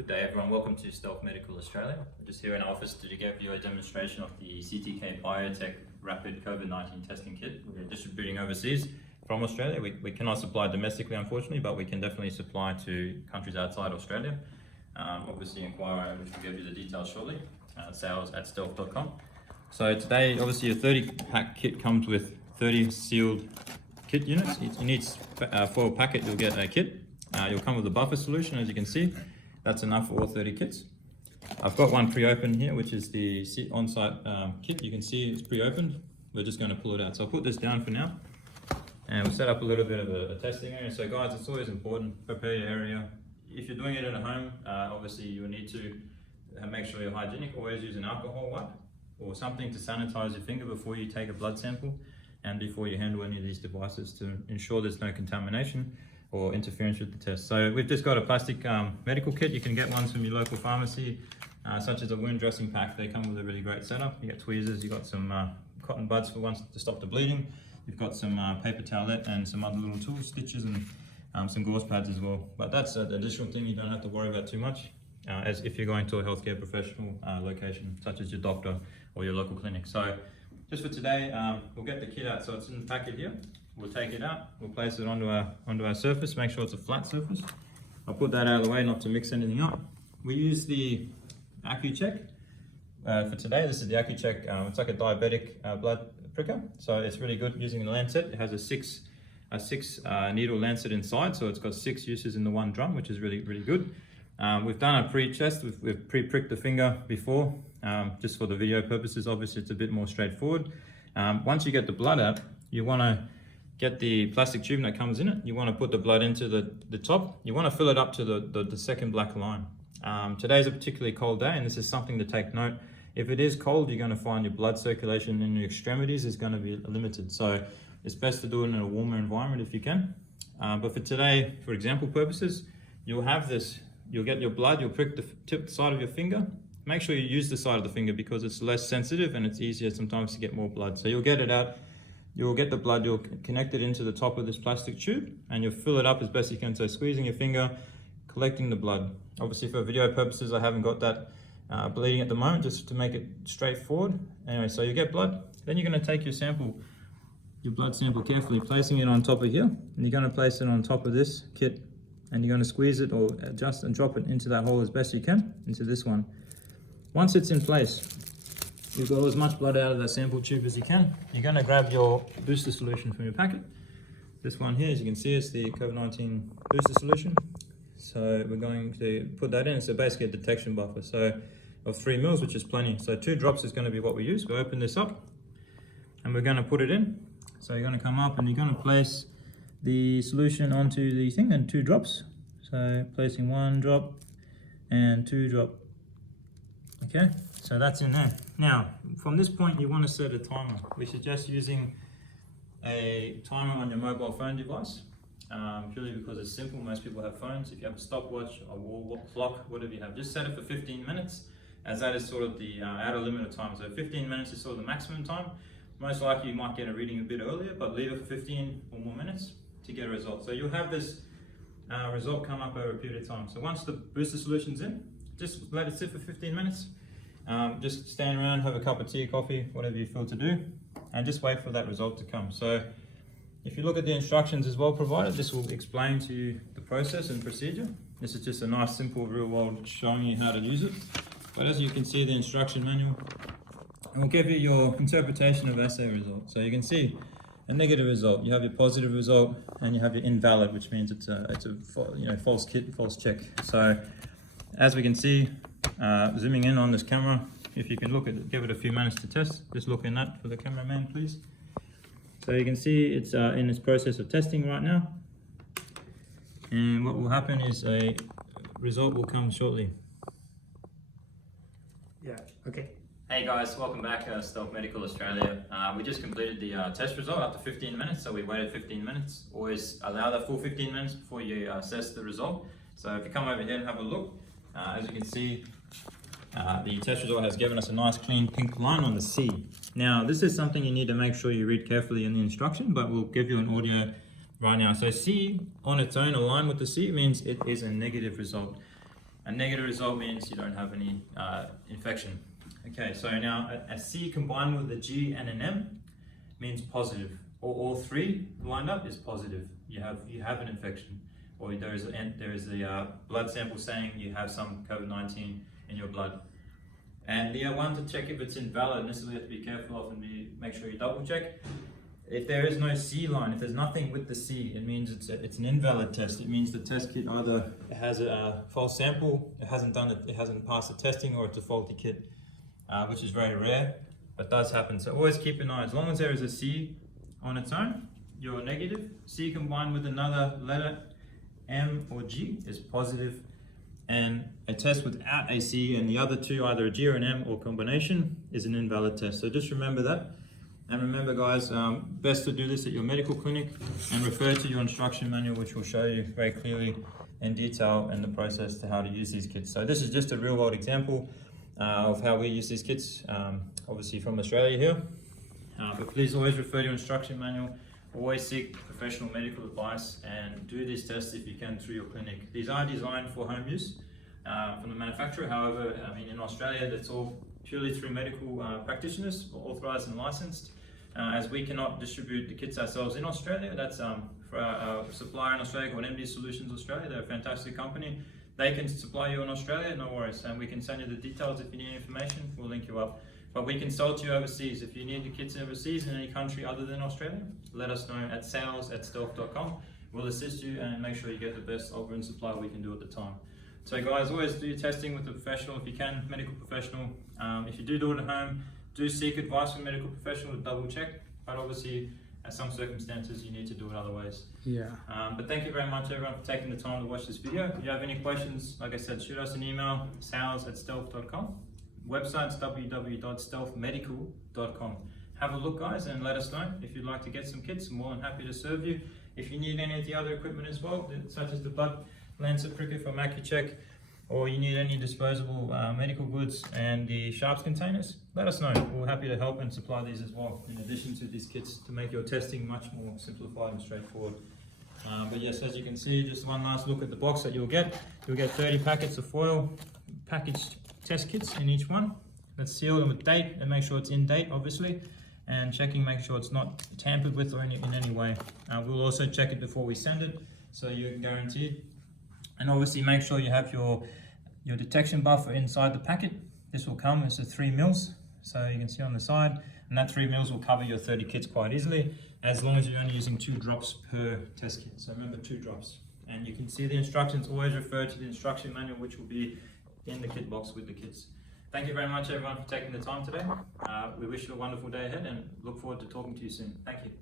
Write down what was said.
Good day everyone, welcome to STELPH Medical Australia. We're just here in our office to give you a demonstration of the CTK Biotech Rapid COVID-19 testing kit. We're distributing overseas from Australia. We cannot supply domestically unfortunately, but we can definitely supply to countries outside Australia. Obviously inquire, which we'll give you the details shortly, sales@stelph.com. So today obviously a 30 pack kit comes with 30 sealed kit units. It needs for a packet you'll get a kit. You'll come with a buffer solution, as you can see. That's enough for all 30 kits. I've got one pre-opened here, which is the Onsite kit. You can see it's pre-opened. We're just going to pull it out. So I'll put this down for now. And we'll set up a little bit of a testing area. So guys, it's always important, prepare your area. If you're doing it at home, obviously you will need to make sure you're hygienic. Always use an alcohol wipe or something to sanitize your finger before you take a blood sample and before you handle any of these devices to ensure there's no contamination or interference with the test. So we've just got a plastic medical kit. You can get ones from your local pharmacy, such as a wound dressing pack. They come with a really great setup. You get tweezers, you've got some cotton buds for ones to stop the bleeding. You've got some paper towelette and some other little tools, stitches, and some gauze pads as well. But that's an additional thing you don't have to worry about too much, as if you're going to a healthcare professional location, such as your doctor or your local clinic. So just for today, we'll get the kit out. So it's in the packet here. We'll take it out, we'll place it onto our surface, make sure it's a flat surface. I'll put that out of the way not to mix anything up. We use the AccuCheck for today. This is the AccuCheck, it's like a diabetic blood pricker. So it's really good using the lancet. It has a six needle lancet inside, so it's got 6 uses in the one drum, which is really good. We've done a pre-test, we've pre-pricked the finger before, just for the video purposes. Obviously it's a bit more straightforward. Once you get the blood out, you want to get the plastic tube that comes in it. You want to put the blood into the top. You want to fill it up to the second black line. Today's a particularly cold day, and this is something to take note. If it is cold, you're going to find your blood circulation in your extremities is going to be limited. So it's best to do it in a warmer environment if you can. But for today, for example purposes, you'll have this, you'll get your blood, you'll prick the side of your finger. Make sure you use the side of the finger because it's less sensitive and it's easier sometimes to get more blood. So you'll get it out. You'll get the blood, you'll connect it into the top of this plastic tube and you'll fill it up as best you can. So squeezing your finger, collecting the blood. Obviously for video purposes, I haven't got that bleeding at the moment, just to make it straightforward. Anyway, so you get blood. Then you're going to take your sample, your blood sample carefully, placing it on top of here. And you're going to place it on top of this kit and you're going to squeeze it or adjust and drop it into that hole as best you can, into this one. Once it's in place, you've got as much blood out of that sample tube as you can. You're going to grab your booster solution from your packet. This one here, as you can see, is the COVID-19 booster solution. So we're going to put that in. It's basically a detection buffer. So of 3 mils, which is plenty. So 2 drops is going to be what we use. We'll open this up and we're going to put it in. So you're going to come up and you're going to place the solution onto the thing and 2 drops. So placing 1 drop and 2 drop. Okay, so that's in there. Now, from this point, you want to set a timer. We suggest using a timer on your mobile phone device, purely because it's simple. Most people have phones. If you have a stopwatch, a wall clock, whatever you have, just set it for 15 minutes, as that is sort of the outer limit of time. So 15 minutes is sort of the maximum time. Most likely you might get a reading a bit earlier, but leave it for 15 or more minutes to get a result. So you'll have this result come up over a period of time. So once the booster solution's in, just let it sit for 15 minutes. Just stand around, have a cup of tea, coffee, whatever you feel to do, and just wait for that result to come. So if you look at the instructions as well provided, this will explain to you the process and procedure. This is just a nice, simple, real world showing you how to use it. But as you can see, the instruction manual, and will give you your interpretation of assay result. So you can see a negative result, you have your positive result, and you have your invalid, which means it's a false kit, false check. So as we can see, zooming in on this camera, if you can look at it, give it a few minutes to test. Just look in that for the cameraman, please. So you can see it's in this process of testing right now. And what will happen is a result will come shortly. Yeah, okay. Hey guys, welcome back to STELPH Medical Australia. We just completed the test result after 15 minutes, so we waited 15 minutes. Always allow that full 15 minutes before you assess the result. So if you come over here and have a look, as you can see, the test result has given us a nice clean pink line on the C. Now this is something you need to make sure you read carefully in the instruction, but we'll give you an audio right now. So C on its own, aligned with the C, means it is a negative result. A negative result means you don't have any infection. Okay, so now a C combined with a G and an M means positive, or all three lined up is positive. You have an infection, or there is a blood sample saying you have some COVID-19 in your blood. And the one to check if it's invalid, and this is where you have to be careful of and make sure you double check. If there is no C line, if there's nothing with the C, it means it's an invalid test. It means the test kit either has a false sample, it hasn't passed the testing, or it's a faulty kit, which is very rare, but does happen. So always keep an eye. As long as there is a C on its own, you're negative. C combined with another letter, M or G, is positive. And a test without a C and the other two, either a G or an M or combination, is an invalid test. So just remember that. And remember guys, best to do this at your medical clinic and refer to your instruction manual, which will show you very clearly in detail in the process to how to use these kits. So this is just a real world example of how we use these kits, obviously from Australia here. But please always refer to your instruction manual, always seek professional medical advice, and do these tests if you can through your clinic. These are designed for home use from the manufacturer. However, I mean, in Australia, that's all purely through medical practitioners, authorized and licensed. As we cannot distribute the kits ourselves in Australia, that's for our supplier in Australia called MD Solutions Australia. They're a fantastic company. They can supply you in Australia, no worries, and we can send you the details if you need information. We'll link you up. But we consult you overseas. If you need the kits overseas in any country other than Australia, let us know at sales@stelph.com. We'll assist you and make sure you get the best offer and supply we can do at the time. So guys, always do your testing with a professional if you can, medical professional. If you do it at home, do seek advice from a medical professional to double check. But obviously, at some circumstances, you need to do it other ways. Yeah. But thank you very much everyone for taking the time to watch this video. If you have any questions, like I said, shoot us an email, sales@stelph.com. Website's www.stelphmedical.com. Have a look guys and let us know if you'd like to get some kits. I'm more than happy to serve you. If you need any of the other equipment as well, such as the blood lancet pricker from AccuCheck, or you need any disposable medical goods and the sharps containers, let us know. We're happy to help and supply these as well, in addition to these kits, to make your testing much more simplified and straightforward. But yes, as you can see, just one last look at the box that you'll get. You'll get 30 packets of foil packaged test kits in each one. Let's seal them with date and make sure it's in date, obviously, and make sure it's not tampered with or in any way. We'll also check it before we send it, so you're guaranteed. And obviously make sure you have your detection buffer inside the packet. This will come, it's a 3 mils, so you can see on the side, and that 3 mils will cover your 30 kits quite easily, as long as you're only using 2 drops per test kit. So remember, 2 drops. And you can see the instructions, always refer to the instruction manual, which will be in the kit box with the kits. Thank you very much everyone for taking the time today. We wish you a wonderful day ahead and look forward to talking to you soon. Thank you.